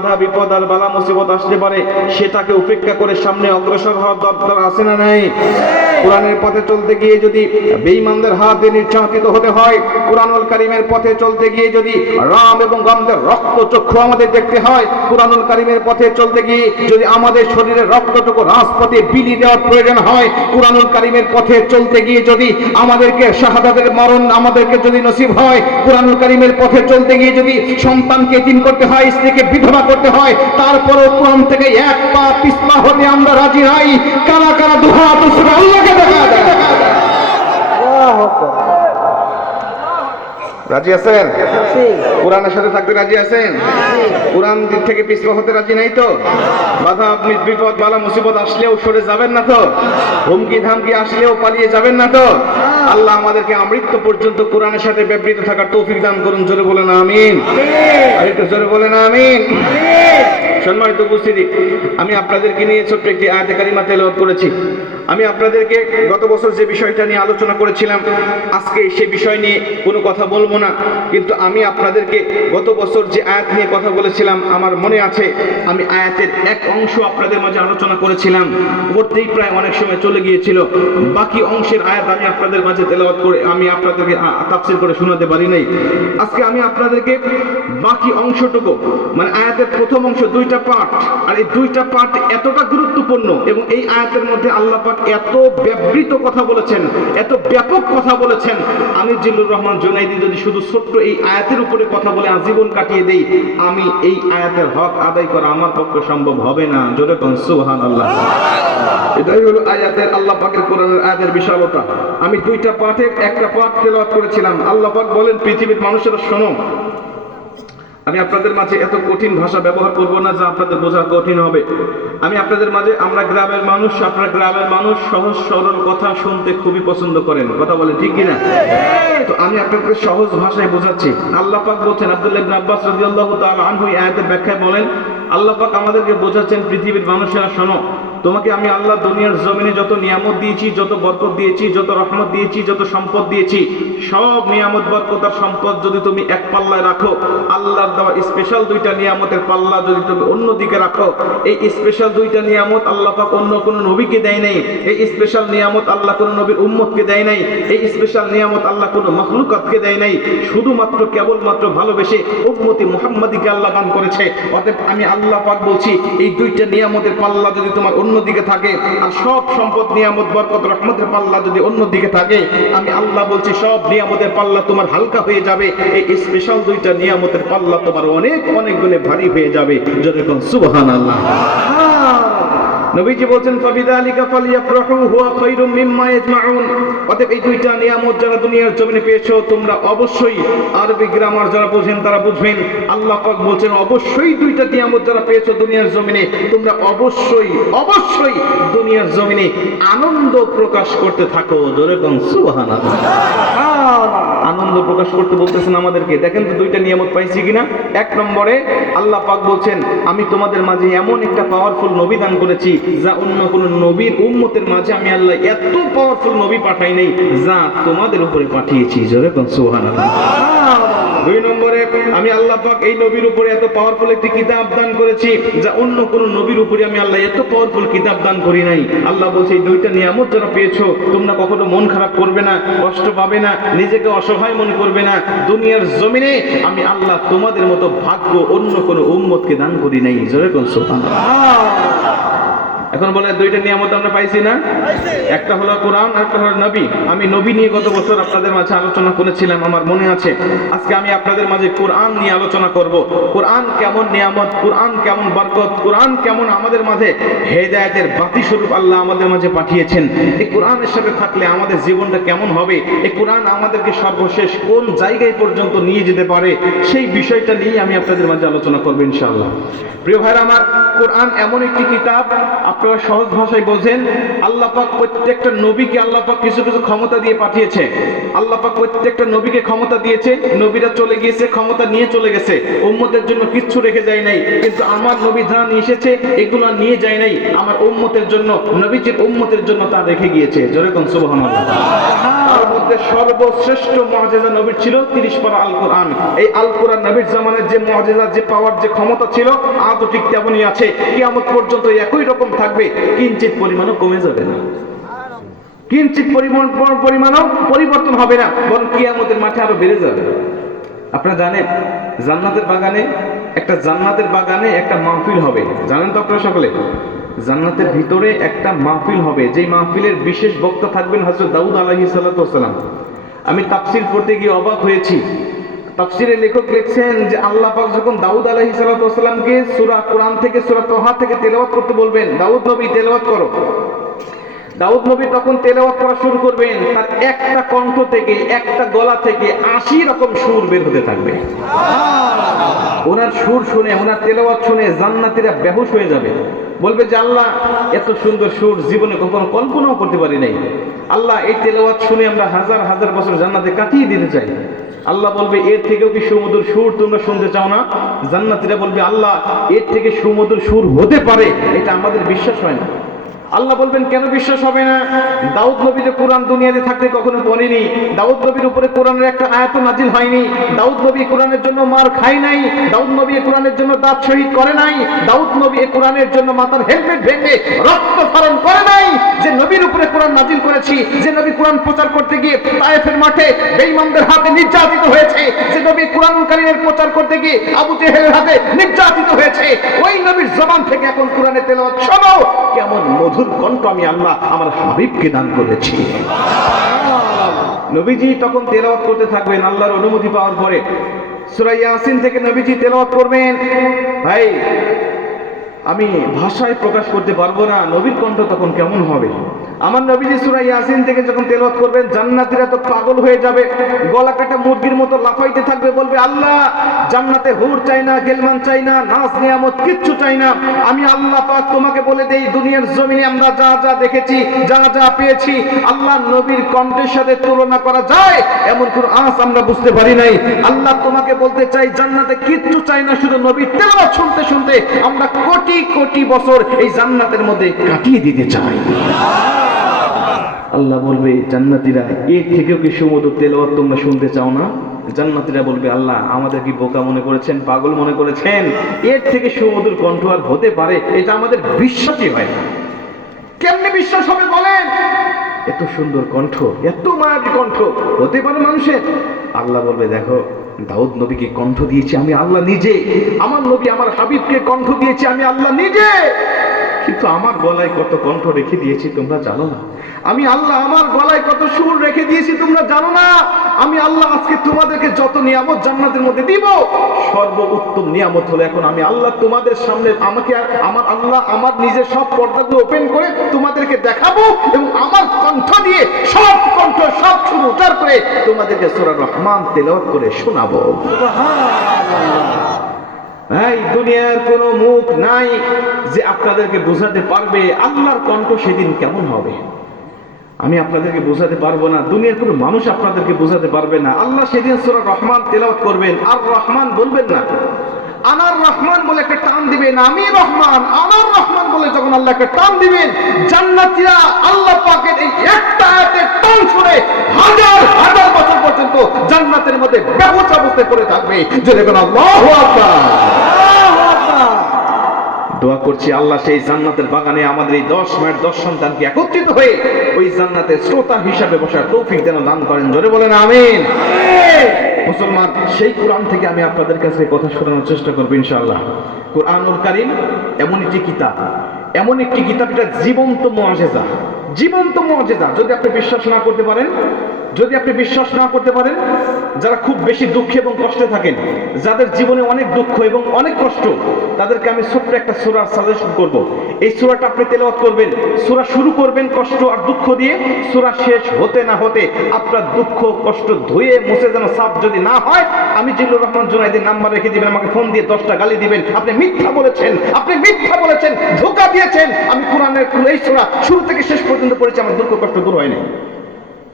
বাধা বিপদ আর বালা মুসিবত আসতে পারে, সেটাকে উপেক্ষা করে সামনে অগ্রসর হওয়ার দরকার আছে না নাই? কোরআনের পথে চলতে গিয়ে যদি বেঈমানদের হাতে নির্যাতিত হতে হয়, কুরআনুল কারীমের পথে চলতে গিয়ে যদি রাম এবং গন্ধের রক্তচক্ষু আমাদের দেখতে হয়, কুরআনুল কারীমের পথে চলতে গিয়ে যদি আমাদের শরীরের রক্তটুকু রাজপথে বিলি দেওয়ার প্রয়োজন হয়, কুরআনুল কারীমের পথে চলতে গিয়ে যদি আমাদেরকে শাহাদাতের মরণ আমাদেরকে যদি নসিব হয়, কুরআনুল কারীমের পথে চলতে গিয়ে যদি সন্তানকে এতিম করতে হয়, স্ত্রীকে বিধবা করতে হয়, তারপরও কোরআন থেকে এক পা পিছপা হতে আমরা রাজি নাই। কারা কারা দুহাত উঠিয়ে আল্লাহকে দেখা দেয়? রাজি আছেন? কোরআনের সাথে থাকতে রাজি আছেন? কোরআন দিক থেকে পিছপা হতে রাজি নাই তো? বাধা বিপদ বালা মুসিবত আসলেও সরে যাবেন না তো? হুমকি ধামকি আসলেও পালিয়ে যাবেন না তো? আল্লাহ আমাদেরকে আমৃত্যু পর্যন্ত কোরআনের সাথে ব্যবহৃত থাকার তৌফিক দান করুন। জোরে বলেন আমিন। আরেকটু জোরে বলেন আমিন। সম্মানিত উপস্থিতি, আমি আপনাদেরকে নিয়ে ছোট্ট একটি আয়াতে কারিমা তেলাওয়াত করেছি। আমি আপনাদেরকে গত বছর যে বিষয়টা নিয়ে আলোচনা করেছিলাম, আজকে সে বিষয় নিয়ে কোনো কথা বলবো না, কিন্তু আমি আপনাদেরকে গত বছর যে আয়াত নিয়ে কথা বলেছিলাম আমার মনে আছে। আমি আয়াতের এক অংশ আপনাদের মাঝে আলোচনা করেছিলাম, করতেই প্রায় অনেক সময় চলে গিয়েছিল। বাকি অংশের আয়াত আমি আপনাদের মাঝে তেলাওয়াত করে আমি আপনাদেরকে তাফসীর করে শোনাতে পারি নাই। আজকে আমি আপনাদেরকে বাকি অংশটুকু, মানে আয়াতের প্রথম অংশ, দুইটা পার্ট, আর এই দুইটা পার্ট এতটা গুরুত্বপূর্ণ এবং এই আয়াতের মধ্যে আল্লাহ পাক এত ব্যবহৃত কথা বলেছেন, এত ব্যাপক কথা বলেছেন। আমি জিল্লুর রহমান জুনাইদি যদি শুধু ছোট্ট এই আয়াতের উপরে কথা বলে আজীবন কাটিয়ে দেই, আমি এই আয়াতের হক আদায় করা আমার পক্ষে সম্ভব হবে না। জোরে কোন সুবহানাল্লাহ। এটাই হলো আয়াতের, আল্লাহ পাকের কোরআনের আয়াতের বিশালতা। আমি দুইটা পার্টের একটা পার্ট তেলাওয়াত করেছিলাম। আল্লাহ পাক বলেন, পৃথিবীর মানুষেরা শোনো, আমি আপনাদের মাঝে এত কঠিন ভাষা ব্যবহার করব না যা আপনাদের বোঝা কঠিন হবে। আমি আপনাদের মাঝে, আমরা গ্রামের মানুষ, আপনারা গ্রামের মানুষ, সহজ সরল কথা শুনতে খুবই পছন্দ করেন, কথা বলেন ঠিক কিনা? তো আমি আপনাদের সহজ ভাষায় বোঝাচ্ছি। আল্লাহ পাক বলছেন, আব্দুল্লাহ ইবনে আব্বাস রাদিয়াল্লাহু তাআলা আনহু এই আয়াতের ব্যাখ্যায় বলেন, আল্লাহ পাক আমাদেরকে বোঝাচ্ছেন, পৃথিবীর মানুষেরা শোনো, তোমাকে আমি আল্লাহ দুনিয়ার জমিনে যত নিয়ামত দিয়েছি, যত বরকত দিয়েছি, যত রহমত দিয়েছি, যত সম্পদ দিয়েছি, সব নিয়ামত বরকত আর সম্পদ যদি তুমি এক পাল্লায় রাখো, আল্লাহর দেওয়া স্পেশাল দুইটা নিয়ামতের পাল্লা যদি তুমি অন্যদিকে রাখো, এই স্পেশাল দুইটা নিয়ামত আল্লাহ পাক অন্য কোনো নবীকে দেয় নাই, এই স্পেশাল নিয়ামত আল্লাহ কোনো নবীর উম্মতকে দেয় নাই, এই স্পেশাল নিয়ামত আল্লাহ কোনো মাখলুকাতকে দেয় নাই, শুধুমাত্র কেবলমাত্র ভালোবেসে উম্মতি মুহাম্মাদিকে আল্লাহ দান করেছে। অতএব আমি আল্লাহ পাক বলছি, এই দুইটা নিয়ামতের পাল্লা যদি তোমার অন্যদিকে থাকে, আর সব সম্পদ নিয়ামত বরকত রহমতের পাল্লা যদি অন্যদিকে থাকে, আমি আল্লাহ বলছি সব নিয়ামতের পাল্লা তোমার হালকা হয়ে যাবে, এই স্পেশাল দুইটা নিয়ামতের পাল্লা তোমার অনেক অনেক গুণে ভারী হয়ে যাবে। যখন সুবহানাল্লাহ। নবীজি বলছেন, ফাবিযালিকা ফালইফরাহু হুয়া খায়রুম মিম্মা ইয়াজমাউন। অতএব এই দুইটা নিয়ামত যারা দুনিয়ার জমিনে পেয়েছো, তোমরা অবশ্যই, আরবি গ্রামার যারা বুঝেন তারা বুঝবেন, আল্লাহ পাক বলছেন অবশ্যই দুইটা নিয়ামত যারা পেয়েছো দুনিয়ার জমিনে, তোমরা অবশ্যই অবশ্যই দুনিয়ার জমিনে আনন্দ প্রকাশ করতে থাকো। জোরে কোন সুবহানাল্লাহ। আনন্দ প্রকাশ করতে বলতেছেন আমাদেরকে। দেখেন তো দুইটা নিয়ামত পাইছি কিনা। এক নম্বরে আল্লাহ পাক বলছেন, আমি তোমাদের মাঝে এমন একটা পাওয়ারফুল নবী দান করেছি যা অন্য কোন নবীর উম্মতের মাঝে আমি আল্লাহ এত পাওয়ারফুল নবী পাঠাই নাই যা তোমাদের উপরে পাঠিয়েছি। জোরে কোন সুবহানাল্লাহ। দুই নম্বরে আমি আল্লাহ পাক এই নবীর উপরে এত পাওয়ারফুল একটি কিতাব দান করেছি যা অন্য কোন নবীর উপরে আমি আল্লাহ এত পাওয়ারফুল কিতাব দান করি নাই। আল্লাহ বলছে, এই দুইটা নিয়ামত যারা পেয়েছো, তোমরা কখনো মন খারাপ করবে না, কষ্ট পাবে না, নিজেকে অসহায় মনে করবে না। দুনিয়ার জমিনে আমি আল্লাহ তোমাদের মতো ভাগ্য অন্য কোন উম্মতকে দান করি নাই। জোরে কোন সুবহানাল্লাহ। এখন বলে দুইটা নিয়ামত আমরা পাইছি না? একটা হলো কোরআন, আর একটা হলো নবী। আমি নবী নিয়ে গত বছর আপনাদের মাঝে আলোচনা করেছিলাম, আমার মনে আছে। আজকে আমি আপনাদের মাঝে কোরআন নিয়ে আলোচনা করব। কোরআন কেমন নিয়ামত, কোরআন কেমন বরকত, কোরআন কেমন আমাদের মাঝে হেদায়েতের বাতি স্বরূপ আল্লাহ আমাদের মাঝে পাঠিয়েছেন। এই কোরআনের সাথে থাকলে আমাদের জীবনটা কেমন হবে, এই কোরআন আমাদেরকে সর্বশেষ কোন জায়গায় পর্যন্ত নিয়ে যেতে পারে, সেই বিষয়টা নিয়ে আমি আপনাদের মাঝে আলোচনা করব ইনশাআল্লাহ। প্রিয় ভাইরা আমার, কোরআন এমন একটি কিতাব, আপনারা সহজ ভাষায় বোঝেন, আল্লাহ পাক প্রত্যেকটা নবীকে আল্লাহ পাক কিছু কিছু ক্ষমতা দিয়ে পাঠিয়েছে। আল্লাহ পাক প্রত্যেকটা নবীকে ক্ষমতা দিয়েছে, নবীরা চলে গিয়েছে, ক্ষমতা নিয়ে চলে গেছে, উম্মতের জন্য কিচ্ছু রেখে যায় নাই। কিন্তু আমার নবী যা নিয়ে এসেছে এগুলো নিয়ে যায় নাই, আমার উম্মতের জন্য, নবীজির উম্মতের জন্য তা রেখে গিয়েছে। জোরে কোন সুবহানাল্লাহ। তার মধ্যে সর্বশ্রেষ্ঠ মুআজিজা নবীর ছিল 30 পারা আল কোরআন। এই আল কোরআন নবীর জামানের যে মুআজিজা, যে পাওয়ার, যে ক্ষমতা ছিল, আজও ঠিক তেমনই আছে, কিয়ামত পর্যন্ত একই রকম থাকবে, কিঞ্চিত পরিমাণও কমে যাবে না, কিঞ্চিত পরিমাণও পরিবর্তন হবে না, বরং কিয়ামতের মাঠে আরো বেড়ে যাবে। আপনারা জানেন জান্নাতের বাগানে একটা মাহফিল হবে, জানেন তো আপনারা সকলে? জান্নাতের ভিতরে একটা মাহফিল হবে, যেই মাহফিলের বিশেষ বক্তা থাকবেন হযরত দাউদ আলাইহিস সালাতু ওয়াস সালাম। আমি তাফসীর পড়তে গিয়ে অবাক হয়েছি। তাফসীরের লেখক লিখছেন যে আল্লাহ পাক যখন দাউদ আলাইহিস সালাতু ওয়াস সালামকে সূরা কোরআন থেকে, সূরা তাহা থেকে তেলাওয়াত করতে বলবেন, দাউদ নবী তেলাওয়াত করো, দাউদ নবী তখন তেলাওয়াত করা শুরু করবেন, তার একটা কণ্ঠ থেকে, একটা গলা থেকে 80 রকম সুর বের হতে থাকবে। ওনার সুর শুনে, ওনার তেলাওয়াত শুনে জান্নাতীরা বেহুশ হয়ে যাবে, বলবে যে আল্লাহ এত সুন্দর সুর জীবনে কখনো কল্পনাও করতে পারি নাই। আল্লাহ এই তেলাওয়াত শুনে আমরা হাজার হাজার বছর জান্নাতে কাটিয়ে দিতে চাই। আল্লাহ বলবে এর থেকেও কি সুমধুর সুর তোমরা শুনতে চাও না? জান্নাতীরা বলবে আল্লাহ এর থেকে সুমধুর সুর হতে পারে, এটা আমাদের বিশ্বাস হয় না। আল্লাহ বলবেন কেন বিশ্বাস হবে না? দাউদ নবী যে কোরআন দুনিয়াতে থাকতে কখনো পড়েনি, দাউদ নবীর উপরে কোরআনের একটা আয়াত নাজিল হয়নি, দাউদ নবী কোরআনের জন্য মার খায় নাই, দাউদ নবী কোরআনের জন্য দাঁত শহীদ করে নাই, দাউদ নবী কোরআনের জন্য মাথার হেলমেট ভেঙে রক্ত ক্ষরণ করে নাই। যে নবীর উপরে কোরআন নাজিল করেছি, যে নবী কোরআন প্রচার করতে গিয়ে তায়েফের মাঠে বেঈমানদের হাতে নির্যাতিত হয়েছে, যে নবী কোরআন কারীমের প্রচার করতে গিয়ে আবু জেহেলের হাতে নির্যাতিত হয়েছে, ওই নবীর জবান থেকে এখন কোরআনের তেলাওয়াত শোনো, কেমন মধুর কণ্ঠ আমি আল্লাহ আমার হাবিবকে দান করেছি। নবীজি তখন তেলাওয়াত করতে থাকবেন, আল্লাহর অনুমতি পাওয়ার পরে সূরা ইয়াসিন থেকে নবীজি তেলাওয়াত করবেন। ভাই আমি ভাষায় প্রকাশ করতে পারবো না নবীর কণ্ঠ তখন কেমন হবে। আমার নবীজি সূরা ইয়াসিন থেকে যখন তেলাওয়াত করবেন, জান্নাতীরা তো পাগল হয়ে যাবে, গলা কাটা মুরগির মতো লাফাইতে থাকবে, বলবে আল্লাহ জান্নাতে হুর চাই না, গেলমান চাই না, নাজ নিয়ামত কিচ্ছু চাই না, আমি আল্লাহ পাক তোমাকে বলে দেই দুনিয়ার জমিনে আমরা যা যা দেখেছি, যা যা পেয়েছি, আল্লাহ নবীর কণ্ঠের সাথে তুলনা করা যায় এমন কোন আঁচ আমরা বুঝতে পারি নাই। আল্লাহ তোমাকে বলতে চাই জান্নাতে কিচ্ছু চাই না, শুধু নবীর তেলাওয়াত শুনতে শুনতে আমরা কোটি কোটি বছর এই জান্নাতের মধ্যে কাটিয়ে দিতে চাই। আল্লাহ বলবে জান্নাতীরা এর থেকেও কি সুমধুর তেলাওয়াত তোমরা শুনতে চাও না? জান্নাতীরা বলবে আল্লাহ আমাদের কি বোকা মনে করেছেন, পাগল মনে করেছেন, এর থেকে সুমধুর কণ্ঠ আর হতে পারে? এটা আমাদের বিশ্বাসই হয় না। কেমনে বিশ্বাস হবে বলেন? এত সুন্দর কণ্ঠ, এত মায়াবী কণ্ঠ হতে পারে মানুষের? আল্লাহ বলবে দেখো দাউদ নবীকে কণ্ঠ দিয়েছি আমি আল্লাহ নিজে, আমার নবী আমার হাবিবকে কণ্ঠ দিয়েছি আমি আল্লাহ নিজে, কিন্তু আমার গলায় কত কণ্ঠ রেখে দিয়েছি তোমরা জানো না? আমি আল্লাহ আমার গলায় কত সুর রেখে দিয়েছি তোমরা জানো না? আমি আল্লাহ আজকে তোমাদেরকে যত নিয়ামত জান্নাতের মধ্যে দিব, সর্বোত্তম নিয়ামত হলো এখন আমি আল্লাহ তোমাদের সামনে, আমাকে আমার আল্লাহ আমার নিজের সব পর্দাগুলো ওপেন করে তোমাদেরকে দেখাবো, এবং আমার কণ্ঠ দিয়ে সব কণ্ঠ সব সুর উচ্চার করে তোমাদেরকে সূরা রহমান তেলাওয়াত করে শোনাবো। ভাই দুনিয়ার কোনো মুখ নাই যে আপনাদেরকে বোঝাতে পারবে আল্লাহর কণ্ঠ সেদিন কেমন হবে। আমি আপনাদেরকে বোঝাতে পারবো না, দুনিয়ার কোনো মানুষ আপনাদেরকে বোঝাতে পারবে না। আল্লাহ সেদিন সূরা রহমান তেলাওয়াত করবেন, আর রহমান বলবেন না, আনার রহমান বলে একটা টান দিবেন, আমি রহমান আনার রহমান বলে যখন আল্লাহ একটা টান দিবেন, জান্নাতীরা আল্লাহ পাকের এই একটা আয়াতের টান শুনে হাজার হাজার বছর পর্যন্ত জান্নাতের মধ্যে বেহুঁশ অবস্থায় পড়ে থাকবে। যদি কোন আল্লাহু আকবার। দোয়া করছি আল্লাহ সেই জান্নাতের বাগানে আমাদের এই 10 মায়ের 10 সন্তানকে একত্রিত হয়ে ওই জান্নাতের শ্রোতা হিসাবে বসার তৌফিক যেন দান করেন। জোরে বলেন আমিন। মুসলমান, সেই কোরআন থেকে আমি আপনাদের কাছে কথা শোনানোর চেষ্টা করবো ইনশাআল্লাহ। কোরআনুল কারীম এমন একটি কিতাব, এমন একটি কিতাব, এটা জীবন্ত মুআজিজা, জীবন্ত মুআজিজা। যদি আপনি বিশ্বাস না করতে পারেন যদি আপনি বিশ্বাস না করতে পারেন, যারা খুব বেশি দুঃখে এবং কষ্টে থাকেন, যাদের জীবনে অনেক দুঃখ এবং অনেক কষ্ট, তাদেরকে আমি ছোট্ট একটা সূরা সাজেশন করব। এই সূরাটা আপনি তেলাওয়াত করবেন। সূরা শুরু করবেন কষ্ট আর দুঃখ দিয়ে, সূরা শেষ হতে না হতে আপনার দুঃখ কষ্ট ধুয়ে মুছে যেন সাফ যদি না হয়, আমি জিল্লুর রহমান জুনাইদের নাম্বার রেখে দিবেন, আমাকে ফোন দিয়ে 10টা গালি দিবেন, আপনি মিথ্যা বলেছেন, আপনি মিথ্যা বলেছেন, ধোঁকা দিয়েছেন। আমি কোরআনের এই সূরা শুরু থেকে শেষ পর্যন্ত পড়েছি, আমার দুঃখ কষ্ট দূর হয়নি।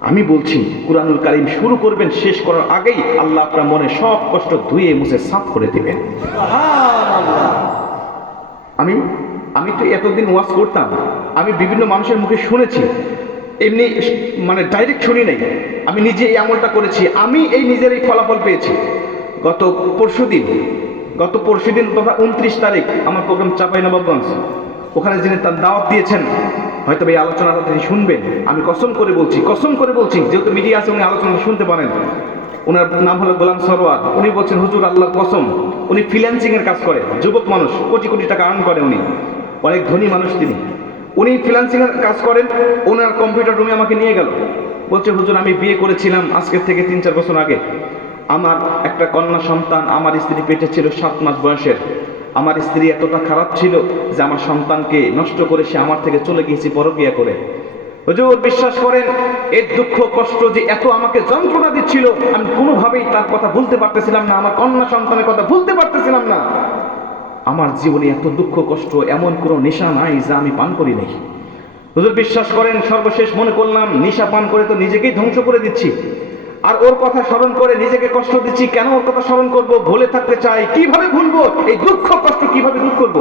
আমি বলছি কুরআনুল কারীম শুরু করবেন, শেষ করার আগেই আল্লাহ আপনার মনে সব কষ্ট ধুয়ে মুছে সাফ করে দিবেন। আমি তো এতদিন ওয়াজ করতাম, আমি বিভিন্ন মানুষের মুখে শুনেছি, এমনি মানে ডাইরেক্ট শুনি নাই, আমি নিজে এই আমলটা করেছি, আমি এই নিজের এই ফলাফল পেয়েছি। গত পরশুদিন তথা 29 তারিখ আমার প্রোগ্রাম চাঁপাইনবাবগঞ্জ, ওখানে যিনি তার দাওয়াত দিয়েছেন, হয়তো এই আলোচনাটা তিনি শুনবেন। আমি কসম করে বলছি, যেহেতু মিডিয়া আছে উনি আলোচনা শুনতে পারেন। ওনার নাম হলো গোলাম সরোয়ার। উনি বলছেন, হুজুর আল্লাহর কসম, উনি ফ্রিল্যান্সিং এর কাজ করে, যুবক মানুষ, কোটি কোটি টাকা আর্ন করে, উনি অনেক ধনী মানুষ। উনি ফ্রিল্যান্সিং এর কাজ করেন। ওনার কম্পিউটার রুমে আমাকে নিয়ে গেল, বলছে, হুজুর আমি বিয়ে করেছিলাম আজকের থেকে 3-4 বছর আগে। আমার একটা কন্যা সন্তান, আমার স্ত্রী পেটে ছিল 7 মাস বয়সের। আমার স্ত্রী এতটা খারাপ ছিল যে আমার সন্তানকে নষ্ট করে সে আমার থেকে চলে গিয়েছে পরকীয়া করে। হুজুর বিশ্বাস করেন, এর দুঃখ কষ্ট যে এত আমাকে যন্ত্রণা দিচ্ছিল, আমি কোনোভাবেই তার কথা ভুলতে পারতেছিলাম না, আমার কন্যা সন্তানের কথা ভুলতে পারতেছিলাম না। আমার জীবনে এত দুঃখ কষ্ট এমন কোনো নেশা নাই যা আমি পান করি নাই। হুজুর বিশ্বাস করেন, সর্বশেষ মনে করলাম নেশা পান করে তো নিজেকেই ধ্বংস করে দিচ্ছি, আর ওর কথা স্মরণ করে নিজেকে কষ্ট দিচ্ছি। কেন ওর কথা স্মরণ করব? ভুলে থাকতে চাই, কিভাবে ভুলবো? এই দুঃখ কষ্ট কিভাবে দূর করব?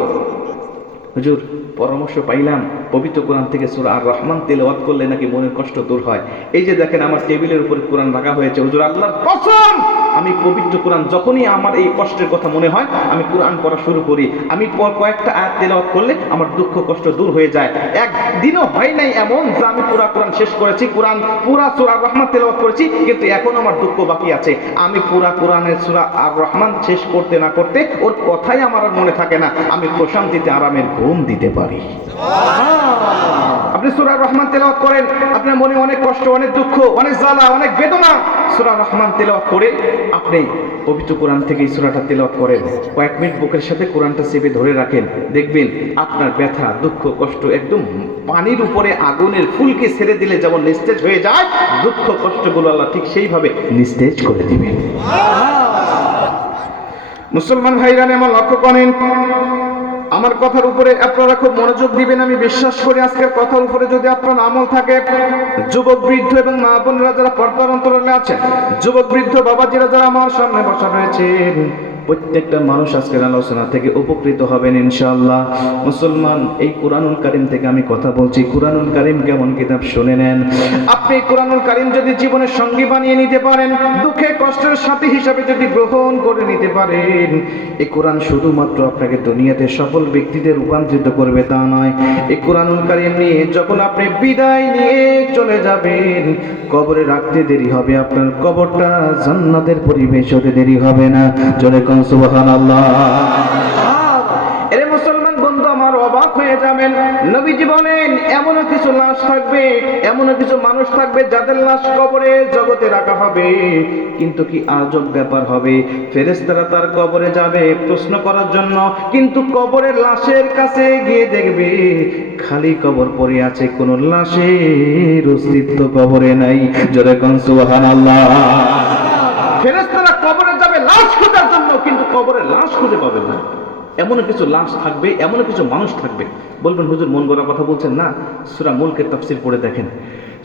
হুজুর পরামর্শ পাইলাম, পবিত্র কোরআন থেকে সূরা আর রহমান তেলাওয়াত করলে নাকি মনের কষ্ট দূর হয়। এই যে দেখেন আমার টেবিলের উপরে কোরআন রাখা হয়েছে। হুজুর আল্লাহর কসম, আমি পবিত্র কোরআন যখনই আমার এই কষ্টের কথা মনে হয়, আমি কোরআন পড়া শুরু করি। আমি কয়েকটা আয়াত তেলাওয়াত করলে আমার দুঃখ কষ্ট দূর হয়ে যায়। একদিনও হয় নাই এমন যে আমি পুরা কোরআন শেষ করেছি, পুরা সূরা আর রহমান তেলাওয়াত করেছি, কিন্তু এখন আমার দুঃখ বাকি আছে। আমি পুরা কোরআনের সূরা আর রহমান শেষ করতে না করতে ওর কথাই আমার আর মনে থাকে না, আমি প্রশান্তিতে আরামের ঘুম দিতে পারি। আপনি সূরা রহমান তেলাওয়াত করেন, আপনার মনে অনেক কষ্ট, অনেক দুঃখ, অনেক জ্বালা, অনেক বেদনা, সূরা রহমান তেলাওয়াত করে আপনি পবিত্র কোরআন থেকে এই সূরাটা তেলাওয়াত করেন, কয়েক মিনিট বুকের সাথে কোরআনটা চেপে ধরে রাখেন, দেখবেন আপনার ব্যথা দুঃখ কষ্ট একদম পানির উপরে আগুনের ফুলকে ছেড়ে দিলে যেমন নিস্তেজ হয়ে যায়, দুঃখ কষ্টগুলো আল্লাহ ঠিক সেইভাবে নিস্তেজ করে দিবেন। মুসলমান ভাইরা আমার লক্ষ্য করেন, আমার কথার উপরে আপনারা খুব মনোযোগ দিবেন। আমি বিশ্বাস করি আজকের কথার উপরে যদি আপনার আমল থাকে, যুবক বৃদ্ধ এবং মা বোনেরা যারা পর্দার অন্তরালে আছেন, যুবক বৃদ্ধ বাবাজিরা যারা আমার সামনে বসা রয়েছেন, প্রত্যেকটা মানুষ আজকের আলোচনা থেকে উপকৃত হবেন ইনশাআল্লাহ। মুসলমান, এই কুরআনুল কারীম থেকে আমি কথা বলছি। কুরআনুল কারীম কেমন কিতাব শুনে নেন। আপনি কুরআনুল কারীম যদি জীবনের সঙ্গী বানিয়ে নিতে পারেন, দুঃখে কষ্টের সাথী হিসাবে যদি গ্রহণ করে নিতে পারেন, এই কোরআন শুধুমাত্র আপনাকে দুনিয়াতে সফল ব্যক্তিতে রূপান্তরিত করবে তা নয়। এই কুরআনুল কারীম নিয়ে যখন আপনি বিদায় নিয়ে চলে যাবেন, কবরে রাখতে দেরি হবে, আপনার কবরটা জান্নাতের পরিবেশ হতে দেরি হবে না। চলে সুবহানাল্লাহ। এরে মুসলমান বন্ধু আমার, অবাক হয়ে যাবেন, নবীজি বলেন এমন কিছু লাশ থাকবে, এমন কিছু মানুষ থাকবে যাদের লাশ কবরে জগতে রাখা হবে, কিন্তু কি আজব ব্যাপার হবে, ফেরেশতারা তার কবরে যাবে প্রশ্ন করার জন্য, কিন্তু কবরের লাশের কাছে গিয়ে দেখবে খালি কবর পড়ে আছে, কোন লাশের অস্তিত্ব কবরে নাই। জোরে কোন সুবহানাল্লাহ। ফেরেশতারা কবরে যাবে লাশ খোঁজার জন্য, কিন্তু কবরে লাশ খুঁজে পাবে না। এমন কিছু লাশ থাকবে, এমন কিছু মানুষ থাকবে। বলবেন হুজুর মন গড়া কথা বলছেন না, সূরা মুলকের তাফসীর পড়ে দেখেন,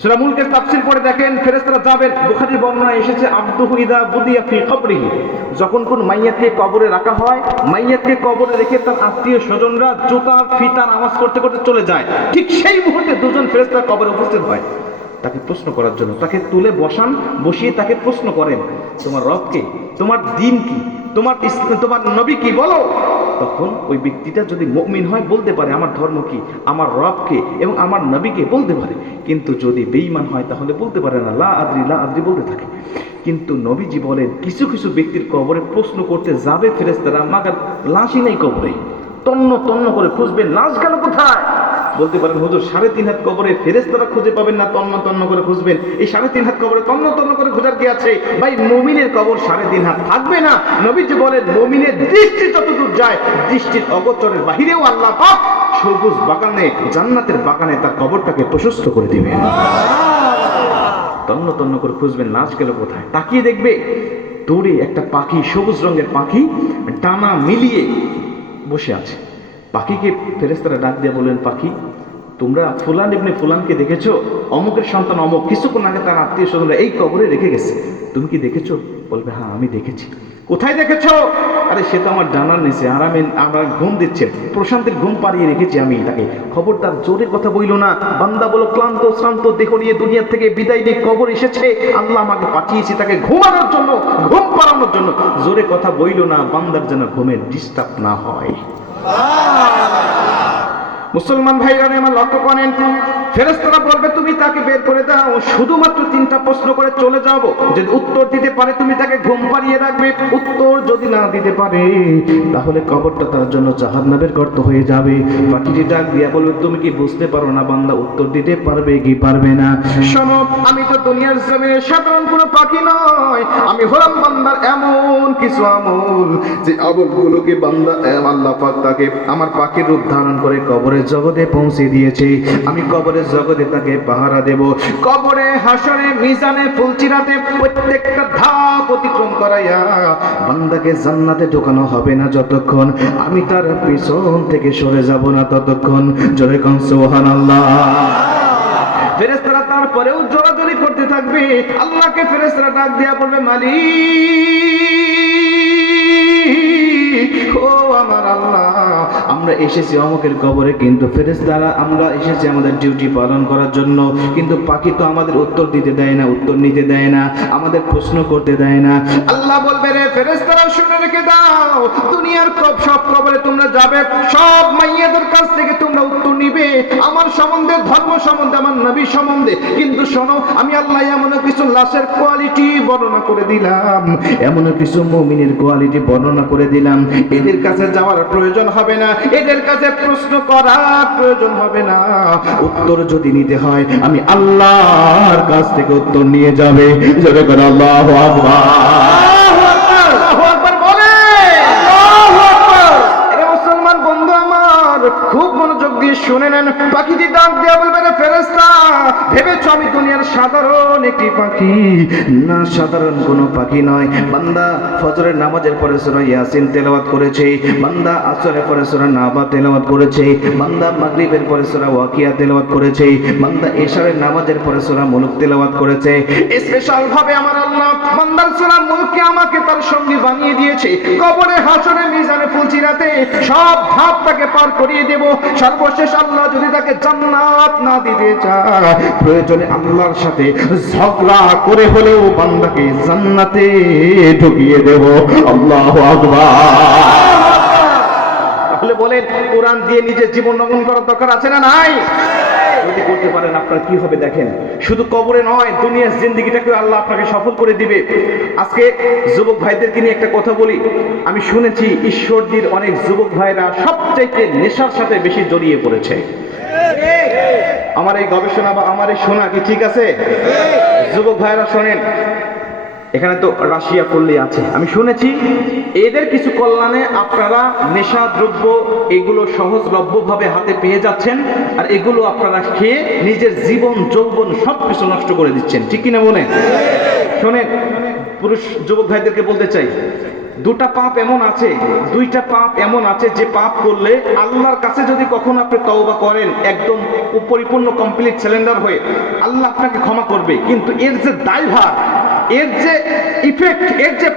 সূরা মুলকের তাফসীর পড়ে দেখেন। ফেরেশতারা যাবেন, বুখারীর বর্ণনা এসেছে, আব্দুহু ইযা বুদিয়া ফি কবরিহি, যখন কোন মাইয়াতকে কবরে রাখা হয়, মাইয়াতকে কবরে রেখে তার আত্মীয় স্বজনরা জুতা ফিতা নামাজ করতে করতে চলে যায়, ঠিক সেই মুহূর্তে দুজন ফেরেশতা কবরে উপস্থিত হয় তাকে প্রশ্ন করার জন্য। তাকে তুলে বসান, বসিয়ে তাকে প্রশ্ন করেন, তোমার রব কে, তোমার দ্বীন কি, তোমার নবী কি, বলো। তখন ওই ব্যক্তিটা যদি মুমিন হয় বলতে পারে আমার ধর্ম কি, আমার রব কে এবং আমার নবীকে বলতে পারে, কিন্তু যদি বেঈমান হয় তাহলে বলতে পারে না, লা আদ্রি লা আদ্রি বলতে থাকে। কিন্তু নবীজি বলেন কিছু কিছু ব্যক্তির কবরে প্রশ্ন করতে যাবে ফেরেশতারা, মাগার লাশই নেই কবরে, তন্ন তন্ন করে খুঁজবেন লাশ গেল কোথায়। বলতে পারেন হুজুর 3.5 হাত কবরে ফেরেশতারা খুঁজে পাবেন না, তন্ন তন্ন করে খুঁজবেন। এই 3.5 হাত কবরে তন্ন তন্ন করে খোঁজার কি আছে ভাই? মুমিনের কবর 3.5 হাত থাকবে না। নবীজি বলেন মুমিনের দৃষ্টি যতদূর যায়, দৃষ্টির অগোচরের বাহিরেও আল্লাহ পাক সবুজ বাগানে, জান্নাতের বাগানে তার কবরটাকে প্রশস্ত করে দিবেন। তন্ন তন্ন করে খুঁজবেন লাশ গেল কোথায়, তাকিয়ে দেখবে দূরে একটা পাখি, সবুজ রঙের পাখি ডানা মিলিয়ে বসে আছে। পাখিকে ফেরেশতারা ডাক দিয়ে বলেন, পাখি তোমরা ফুলান ইবনে ফুলানকে দেখেছো? অমুকের সন্তান অমুক কিছুক্ষণ আগে তার আত্মীয় স্বজনরা এই কবরে রেখে গেছে, তুমি কি দেখেছো? বলবে হ্যাঁ আমি দেখেছি। কোথায় দেখেছো? আরে সে তো আমার জানার নিচে আরামে আমার ঘুম দিচ্ছে, প্রশান্তের ঘুম পাড়িয়ে রেখেছি আমি তাকে। খবরদার জোরে কথা বইল না। বান্দা বলো ক্লান্ত শ্রান্ত দেহ নিয়ে দুনিয়ার থেকে বিদায় নিয়ে কবর এসেছে, আল্লাহ আমাকে পাঠিয়েছি তাকে ঘুমানোর জন্য, ঘুম পাড়ানোর জন্য। জোরে কথা বইল না, বান্দার যেন ঘুমের ডিস্টার্ব না হয়। মুসলমান ভাইরা আমার লক্ষ্য করেন, ফেরেশতারা বলবে তুমি তাকে বের করে দাও, শুধুমাত্র 3টা প্রশ্ন করে চলে যাব। যদি উত্তর দিতে পারে তুমি তাকে ঘুম পাড়িয়ে রাখবে, উত্তর যদি না দিতে পারে তাহলে কবরটা তার জন্য জাহান্নামের গর্ত হয়ে যাবে। পাখিটি ডাক দিয়া বলবে তুমি কি বুঝতে পারো না বান্দা উত্তর দিতে পারবে কি পারবে না? শোনো, আমি তো দুনিয়ার জমিনে সাধারণ কোনো পাখি নয়, আমি হলাম বান্দার এমন কিছু আমল, যে আমলগুলোকে বান্দা আল্লাহ পাক তাকে আমার পাখির রূপ ধারণ করে কবরের জগতে পৌঁছে দিয়েছে। আমি কবরের জগতে তাকে পাহারা দেব। কবরে, হাসরে, মিজানে, ফুলচিরাতে প্রত্যেকটা ধাপ অতিক্রম করাইয়া বান্দাকে জান্নাতে ঢোকানো হবে না যতক্ষণ আমি তার পিছন থেকে সরে যাব না ততক্ষণ। জোরে কোন সুবহানাল্লাহ। ফেরেশতারা তারপরেও জোরাজোরি করতে থাকবে। আল্লাহকে ফেরেশতারা ডাক দিয়া বলবে, মালিক ও আমার আল্লাহ, আমরা এসেছি অমুকের কবরে, কিন্তু ফেরেশতারা আমরা এসেছি আমাদের ডিউটি পালন করার জন্য, কিন্তু পাখি তো আমাদের উত্তর দিতে দেয় না, উত্তর নিতে দেয় না, আমাদের প্রশ্ন করতে দেয় না। আল্লাহ বলবে, রে ফেরেশতারা শুনে রেখে দাও, দুনিয়ার সব কবরে তোমরা যাবে, সব মাইয়াদের কাছ থেকে তোমরা উত্তর নিবে আমার সম্বন্ধে, ধর্ম সম্বন্ধে, আমার নবী সম্বন্ধে। কিন্তু শোনো, আমি আল্লাহ এমন কিছু লাশের কোয়ালিটি বর্ণনা করে দিলাম, এমন কিছু মুমিনের কোয়ালিটি বর্ণনা করে দিলাম, এদের কাছে যাওয়ার প্রয়োজন হবে না, এদের কাছে প্রশ্ন করার প্রয়োজন হবে না। উত্তর যদি নিতে হয় আমি আল্লাহর কাছ থেকে উত্তর নিয়ে যাবে। জোরে করে আল্লাহু আকবার। আল্লাহু আকবার বলে। আল্লাহু আকবার। এ মুসলমান বন্ধু আমার, খুব মনোযোগ দিয়ে শুনে নেন। পাখিটি ডাক দিয়ে বলবে, রে ফেরেশতা, ভেবেছো আমি দুনিয়ার সাধারণ একটি পাখি? না, সাধারণ কোনো পাখি নয়। বান্দা ফজরের নামাজের পরে সূরা ইয়াসিন তেলাওয়াত করেছে, বান্দা আসরের পরে সূরা নাবা তেলাওয়াত করেছে, বান্দা মাগরিবের পরে সূরা ওয়াকিয়া তেলাওয়াত করেছে, বান্দা ইশারের নামাজের পরে সূরা মুলক তেলাওয়াত করেছে। স্পেশাল ভাবে আমার আল্লাহ বান্দার সূরা মুলকে আমাকে তার সঙ্গী বানিয়ে দিয়েছে। কবরে, হাসরে, মিজানে, ফুলচিরাতে সব ধাপ তাকে পার করিয়ে দেব। সর্বশেষ আল্লাহ যদি তাকে জান্নাত না দিতে চায়, প্রয়োজনে আল্লাহর সাথে ঝগড়া করে হলেও বান্দাকে জান্নাতে ঢুকিয়ে দেব। আল্লাহু আকবার। তাহলে বলেন, কোরআন দিয়ে নিজের জীবন রঙিন করার দরকার আছে না নাই? যদি করতে পারেন আপনার কি হবে দেখেন। শুধু কবরে নয়, দুনিয়ার জিন্দেগিটাকে আল্লাহ আপনাকে সফল করে দিবে। আজকে যুবক ভাইদেরকে নিয়ে একটা কথা বলি। আমি শুনেছি ঈশ্বরদীর অনেক যুবক ভাইরা সবচাইতে নেশার সাথে বেশি জড়িয়ে পড়েছে। আমার এই গবেষণা বা আমার এই শোনা কি ঠিক আছে? যুবক ভাইরা শোনেন, এখানে তো রাশিয়া পল্লী আছে, আমি শুনেছি এদের কিছু কল্যাণে আপনারা নেশা দ্রব্য এগুলো সহজলভ্যভাবে হাতে পেয়ে যাচ্ছেন, আর এগুলো আপনারা খেয়ে নিজের জীবন যৌবন সবকিছু নষ্ট করে দিচ্ছেন, ঠিক কিনা বলেন? শোনেন, পুরুষ যুবক ভাইদেরকে বলতে চাই, দুইটা পাপ এমন আছে যে পাপ করলে আল্লাহর কাছে যদি কখনো আপনি তওবা করেন একদম পরিপূর্ণ কমপ্লিট সিলিন্ডার হয়ে, আল্লাহ আপনাকে ক্ষমা করবে, কিন্তু এর যে দায়ভার, এর যে ইফেক্ট, এর যে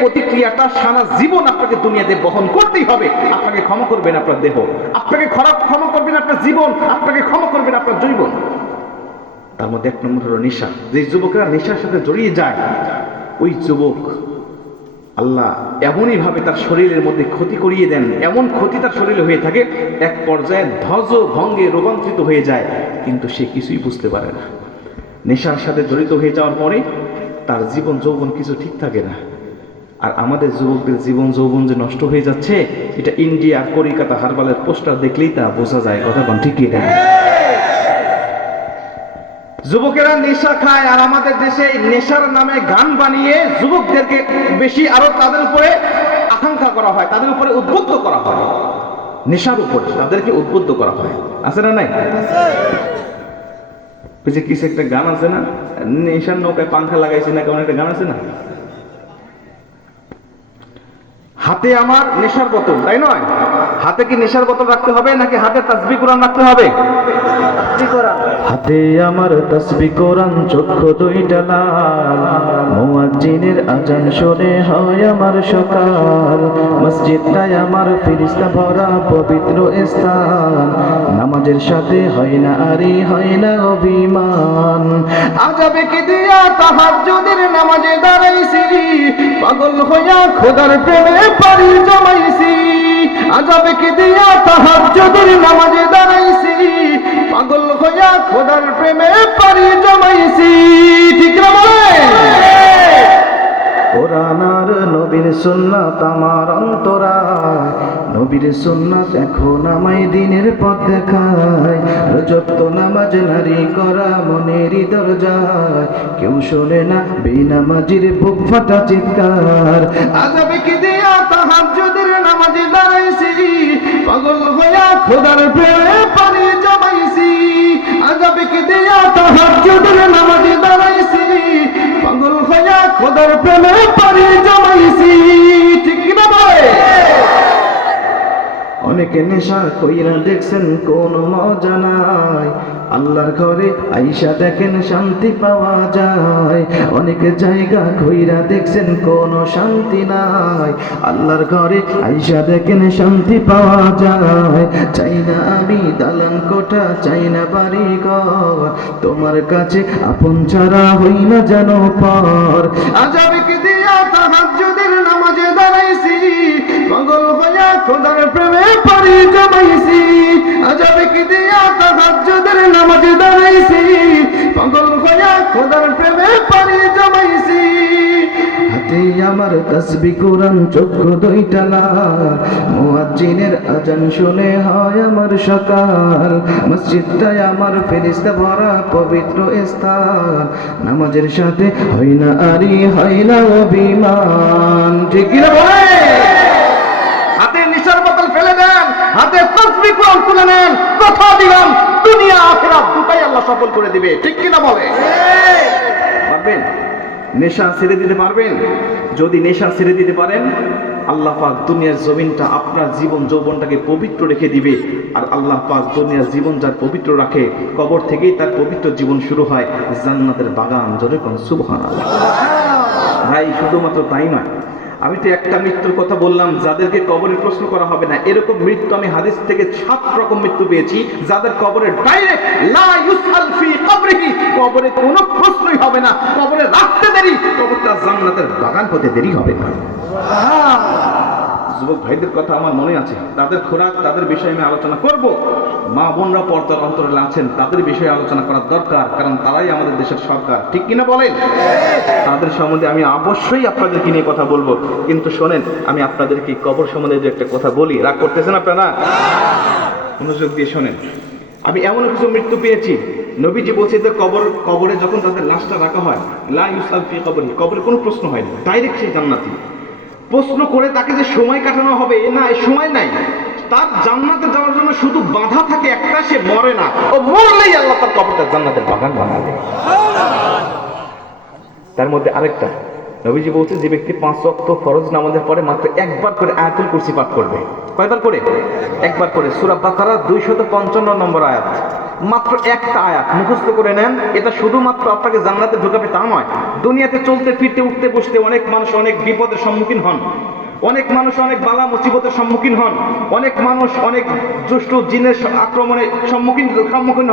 প্রতিক্রিয়াটা সারা জীবন আপনাকে দুনিয়াতে বহন করতেই হবে। আপনাকে ক্ষমা করবেন আপনার দেহ, আপনাকে ক্ষমা করবেন আপনার জীবন, আপনাকে ক্ষমা করবেন আপনার জৈবন। তার মধ্যে 1 নম্বর হলো নেশা। যে যুবকরা নেশার সাথে জড়িয়ে যায়, ওই যুবক আল্লাহ এমনই ভাবে তার শরীরের মধ্যে ক্ষতি করিয়ে দেন, এমন ক্ষতি তার শরীরে হয়ে থাকে, এক পর্যায়ে ধ্বজ ভঙ্গে রূপান্তরিত হয়ে যায়, কিন্তু সে কিছুই বুঝতে পারে না। নেশার সাথে জড়িত হয়ে যাওয়ার পরে তার জীবন যৌবন কিছু ঠিক থাকে না। আর আমাদের যুবকদের জীবন যৌবন যে নষ্ট হয়ে যাচ্ছে, এটা ইন্ডিয়া কলকাতা হারবালের পোস্টার দেখলেই তা বোঝা যায়। কথা কোন ঠিক কি? যুবকেরা নেশা খায়, আর আমাদের দেশে নেশার নামে গান বানিয়ে যুবকদেরকে বেশি আরো তাদের উপরে আকাঙ্ক্ষা করা হয়, তাদের উপরে উদ্বুদ্ধ করা হয়, নেশার উপরে তাদেরকে উদ্বুদ্ধ করা হয়। আছে না নাই? ওই যে কিছু একটা গান আছে না, নেশার নৌকায় পাংখা লাগাইছে না, কেমন একটা গান আছে না, হাতে আমার নেশার বোতল, তাই নয়? হাতে কি নেশার বোতল রাখতে হবে নাকি হাতে তাসবিহ কোরআন রাখতে হবে? হাতে আমার তাসবিহ কোরআন, চক্ষু দুইটা লাল, মুয়াজ্জিনের আজান শুনে হয় আমার সকাল, মসজিদটাই আমার ফেরেশতা ভরা পবিত্র স্থান, নামাজের সাথে হয় না আরি হয় না অভিমান, আজাবে কি দিয়া তাহাজ্জুদের নামাজে দাঁড়াইছি, পাগল হইয়া খোদার প্রেমে পারি জমাইছি, আজাবে কি দিয়া তাহাজ্জুদের নামাজে দাঁড়াইছি, পাগল হইয়া খোদার প্রেমে পারি জমাইছি। ঠিক না বলে? কোরআন আর নবীর সুন্নাত আমার অন্তরায়, নবীর সুন্নাত এখন আমায় দিনের পথ দেখায়, রজব নামাজ নারী করা মনেরই দরজায়, কেউ শোনে না বেনামাজির বুক ফাটা চিৎকার, আজাবে কি দিয়া তাহাজ্জুদের নামাজে দাঁড়াইছি, পাগল হইয়া খোদার প্রেমে পানি জমাইছি, আজাবে কি দিয়া তাহাজ্জুদের নামাজে দাঁড়াইছি, পাগল হইয়া খোদার প্রেমে পানি জমাইছি। ঠিক কিনা বলে? অনেকে নেশা কইরা দেখছেন কোন মজা নাই, আল্লাহর ঘরে আইসা দেখেন শান্তি পাওয়া যায়, অনেক জায়গা কইরা দেখছেন কোন শান্তি নাই, আল্লাহর ঘরে আইসা দেখেন শান্তি পাওয়া যায়, চাই না আমি দালান কোঠা, চাই না বাড়ি ঘর, তোমার কাছে আপন ছাড়া হই না যেন পর, আজাবে কি দিয়া তাহাজ্জুদের নামাজে দাঁড়াইছি, পাগল হইয়া খোদার প্রেমে পারি জমাইছি, আজাবে কি দিয়া তাহাজ্জুদের নামাজে দাঁড়াইছি, পাগল হইয়া খোদার প্রেমে পারি জমাইছি, হাতে আমার তাসবিহ কোরআন, চক্ষু দুইটা লাল, মুয়াজ্জিনের আজান শুনে হয় আমার সকাল, মসজিদটাই আমার ফেরেশতা ভরা পবিত্র স্থান, নামাজের সাথে হয় না আরি হয় না অভিমান। ঠিক কি না বলে? হাতে নেশার বোতল ফেলে দেন, হাতে তাসবিহ কোরআন তুলে নেন, কথা দিলাম দুনিয়া আখিরাত দুটাই আল্লাহ সফল করে দিবে। ঠিক কি না বলে? পারবেন? নেশা ছেড়ে দিতে পারবেন? যদি নেশা ছেড়ে দিতে পারেন, আল্লাহ পাক দুনিয়ার জমিনটা আপনার জীবন যৌবনটাকে পবিত্র রেখে দিবে। আর আল্লাহ পাক দুনিয়ার জীবন যার পবিত্র রাখে, কবর থেকেই তার পবিত্র জীবন শুরু হয়, জান্নাতের বাগান। জোরে কোন সুবহানাল্লাহ। ভাই শুধুমাত্র তাই নয়, আমি তো একটা মৃত্যুর কথা বললাম যাদেরকে কবরে প্রশ্ন করা হবে না, এরকম মৃত্যু আমি হাদিস থেকে 7 রকম মৃত্যু পেয়েছি, যাদের কবরে ডাইরেক্ট লা ইউসআল ফি কবরিহি, কবরে কোনো প্রশ্নই হবে না, কবরে রাখতে দেরি, কবরটা জান্নাতের বাগান হতে দেরি হবে না। যুবক ভাইদের কথা আমার মনে আছে, তাদের খোরাক, তাদের বিষয়ে আমি আলোচনা করব। মা বোনরা পর্দার অন্তরালে আছেন, তাদের বিষয়ে আলোচনা করার দরকার, কারণ তারাই আমাদের দেশের সরকার। ঠিক কিনা বলেন? তাদের সম্বন্ধে আমি অবশ্যই আপনাদেরকে নিয়ে কথা বলবো। কিন্তু শোনেন, আমি আপনাদেরকে কবর সম্বন্ধে যে একটা কথা বলি, রাগ করতেছেন আপনারা? মনোযোগ দিয়ে শোনেন। আমি এমন কিছু মৃত্যু পেয়েছি, নবীজি বলছে যে কবরে যখন তাদের লাশটা রাখা হয়, লা ইউসআল ফি কবরিহি, কবরে কোনো প্রশ্ন হয় না, ডাইরেক্ট সেই জান্নাতি। প্রশ্ন করে তাকে যে সময় কাটানো হবে, না, এই সময় নাই, তার জান্নাতে যাওয়ার জন্য শুধু বাধা থাকে একটা, সে মরে না, ও মরলেই আল্লাহ তার কবরটা জান্নাতের বাগান বানাবে। তার মধ্যে আরেকটা, নবীজি বলছে যে ব্যক্তি 5 ওয়াক্ত ফরজ নামাজের পরে মাত্র একবার করে আয়াতুল কুরসি পাঠ করবে। কয়বার করে? একবার করে। সূরা বাকারা 255 নম্বর আয়াত, মাত্র একটা আয়াত মুখস্থ করে নেন, এটা শুধুমাত্র আপনাকে জান্নাতে ঢোকাবে তা নয়, দুনিয়াতে চলতে ফিরতে উঠতে বসতে অনেক মানুষ অনেক বিপদের সম্মুখীন হন, অনেক মানুষ অনেক বালা মুসিবতের সম্মুখীন হন, অনেক মানুষ অনেক দুষ্ট জিনের আক্রমণের সম্মুখীন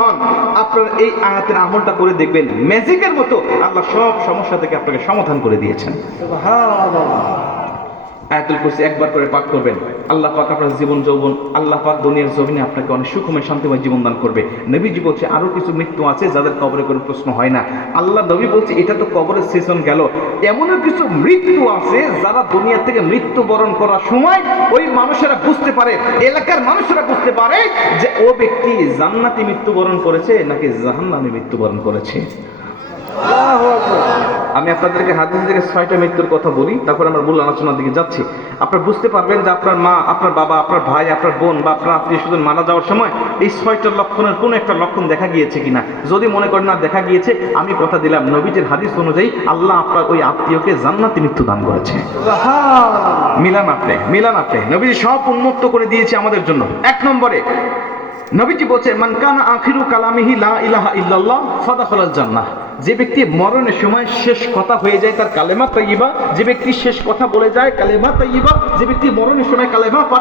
হন। আপনারা এই আয়াতের আমলটা করে দেখবেন, ম্যাজিকের মতো আল্লাহ সব সমস্যা থেকে আপনাকে সমাধান করে দিয়েছেন। সুবহানাল্লাহ। আয়াতুল কুরসি একবার করে পাঠ করবেন। আল্লাহ পাক আপনার জীবন যৌবন, আল্লাহ পাক দুনিয়ার জমিনে আপনাকে অনেক সুখময় শান্তিময় জীবন দান করবে। নবীজি বলছে আরো কিছু মৃত্যু আছে যাদের কবরে কোনো প্রশ্ন হয় না। আল্লাহ নবী বলছে এটা তো কবরের সেশন গেল, এমনও কিছু মৃত্যু আছে যারা দুনিয়া থেকে মৃত্যুবরণ করার সময় ওই মানুষেরা বুঝতে পারে, এলাকার মানুষেরা বুঝতে পারে যে ও ব্যক্তি জান্নাতি মৃত্যুবরণ করেছে নাকি জাহান্নামে মৃত্যুবরণ করেছে। আমি আপনাদেরকে হাদিস থেকে 6টা মৃত্যুর কথা বলি, তারপর আমরা মূল আলোচনার দিকে যাচ্ছি। আপনারা বুঝতে পারবেন যে আপনার মা, আপনার বাবা, আপনার ভাই, আপনার বোন বা আপনার আত্মীয় স্বজন মারা যাওয়ার সময় এই 6টা লক্ষণের কোনো একটা লক্ষণ দেখা গিয়েছে কিনা। যদি মনে করেন না দেখা গিয়েছে, আমি কথা দিলাম নবীজির হাদিস অনুযায়ী আল্লাহ আপনার ওই আত্মীয়কে জান্নাতি মৃত্যু দান করেছে। মিলান আপনি নবীজি সব উন্মুক্ত করে দিয়েছে আমাদের জন্য। 1 নম্বরে নবীজি বলছে মান কানা আখিরু কালামিহি লা ইলাহা ইল্লাল্লাহ ফাদাখালাল জান্নাহ। যে ব্যক্তি মরণের সময় শেষ কথা হয়ে যায় তার কালেমা তাইয়্যিবা, যে ব্যক্তি শেষ কথা বলে যায় কালেমা তাইয়্যিবা, যে ব্যক্তি মরণের সময় কালেমা